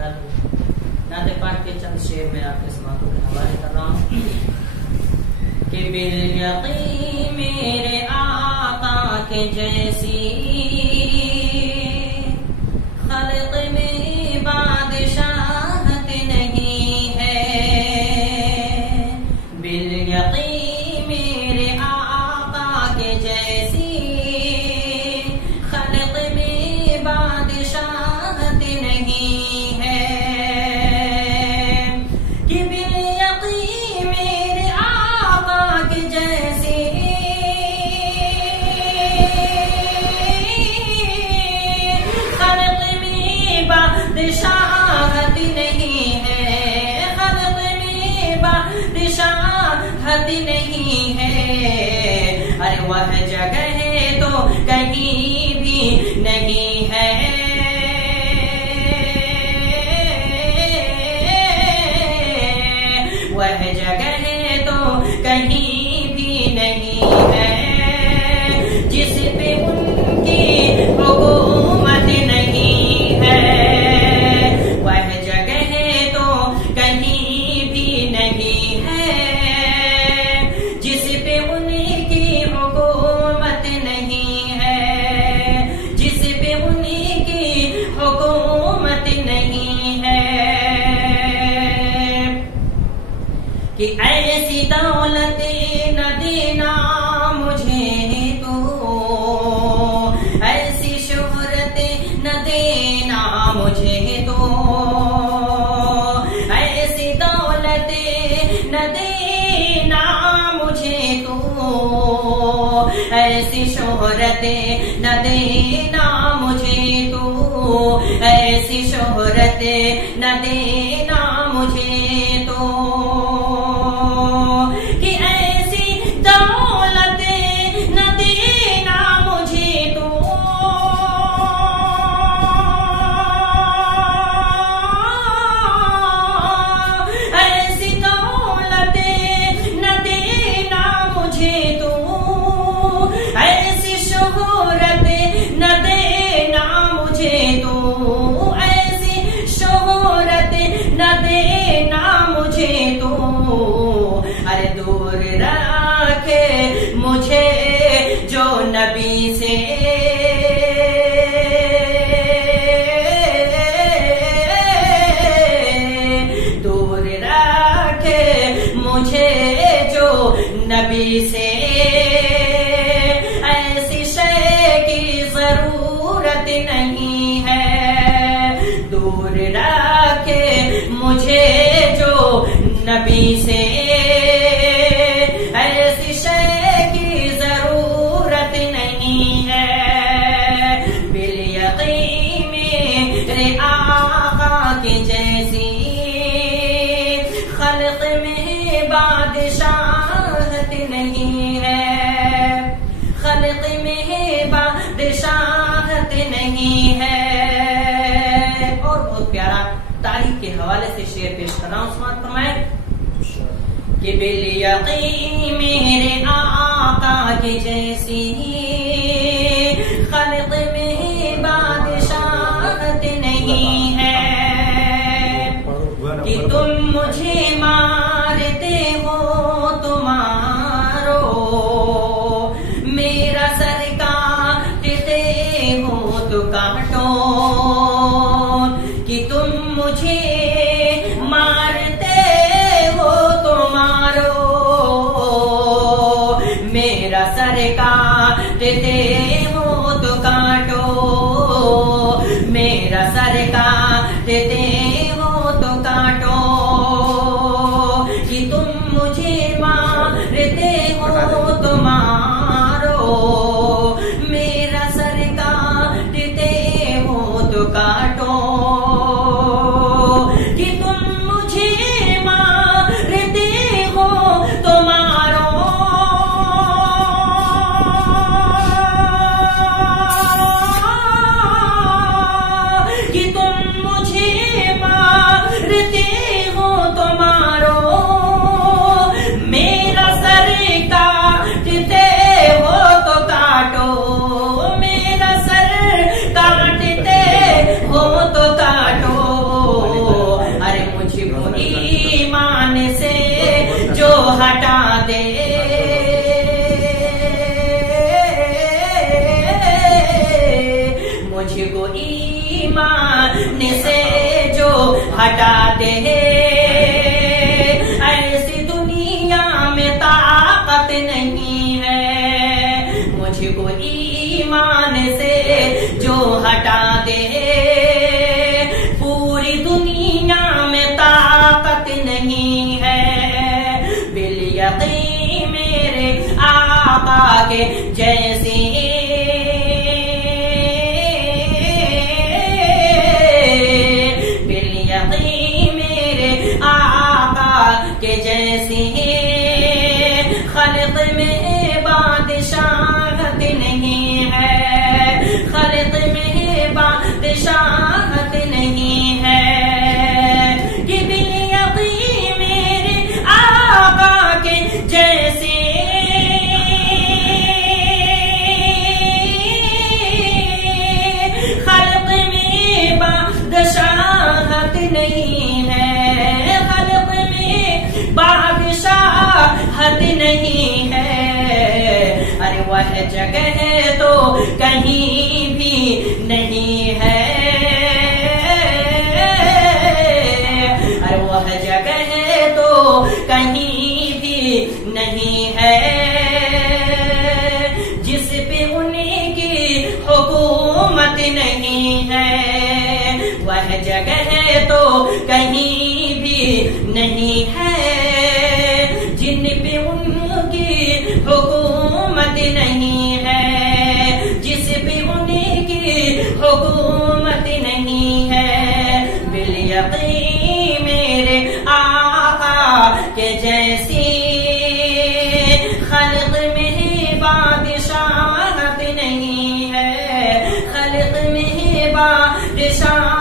नाते पाक के चंद शेर में आपके समातों के हवाले कर रहा हूँ कि बिल यकीन मेरे आका के जैसी खल्क़ में बादशाहत नहीं है। बिल यकीन मेरे आका के जैसी खल्क़ में बादशाहत नहीं है। कि बिल यकीन मेरे आका के जैसी खल्क़ में बादशाहत नहीं है। खल्क़ में बादशाहत नहीं है। अरे वह जगह तो कहीं भी नहीं है। वह जगह तो कहीं भी नहीं है जिस पे उनकी हुकूमत नहीं है। वह जगह तो कहीं भी नहीं है जिस पे उनकी हुकूमत नहीं है। जिस पे उनकी हुकूमत नहीं है। कि ऐसी दौलत न देना मुझे तो, ऐसी शोहरत न देना मुझे तो, ऐसी दौलत न देना मुझे तो, ऐसी शोहरत न देना मुझे तो, ऐसी शोहरत न देना मुझे तो। कि ऐसी दौलत न देना मुझे तो, ऐसी दौलत न देना मुझे तो, ऐसी शोहरत न देना मुझे तो, ऐसी शोहरत न देना मुझे तो। अरे दूर रखे मुझे जो नबी से, दूर रखे मुझे जो नबी से, ऐसी शय की जरूरत नहीं है। दूर रखे मुझे जो नबी से, ऐसी शय की जरूरत नहीं है। बिल यकीन मेरे आका के जैसी खल्क़ में बादशाहत नहीं है। खल्क़ में बादशाहत नहीं है। और बहुत प्यारा तारीख के हवाले से शेर पेश कर रहा हूं। उस्मान फरमाए कि बिल यकीन मेरे आका के जैसी खल्क़ में बादशाहत नहीं है। कि तुम मुझे मारते हो तो मारो, मेरा सर काटते हो तो काटो। कि तुम मुझे मारते हो तो मारो, मेरा सर काटते हो तो काटो, मेरा सर काटते हो तो काटो। कि तुम मुझे मारते हो तो मारो, मेरा सर काटते हो तो काटो। हटा दे। ऐसी दुनिया में ताकत नहीं है मुझको ईमान से जो हटा दे। पूरी दुनिया में ताकत नहीं है बिल यकीन मेरे आका के जैसी। बिल यकीन मेरे आका के जैसी। खल्क में बादशाहत नहीं है, खल्क में बादशाहत नहीं है कि बिल यकीन मेरे आका के जैसे। खल्क में बादशाहत नहीं है, खल्क में बादशाहत नहीं है। अरे वह जगह तो कहीं भी नहीं है, अरे वह जगह तो कहीं भी नहीं है जिस पे उनकी हुकूमत नहीं है। वह जगह तो कहीं भी नहीं है जिन पे उनकी हुकूमत नहीं है, जिस पे उनकी हुकूमत नहीं है। बिल यकीन मेरे आका के जैसी। खल्क में बादशाहत नहीं है, खल्क में बादशाह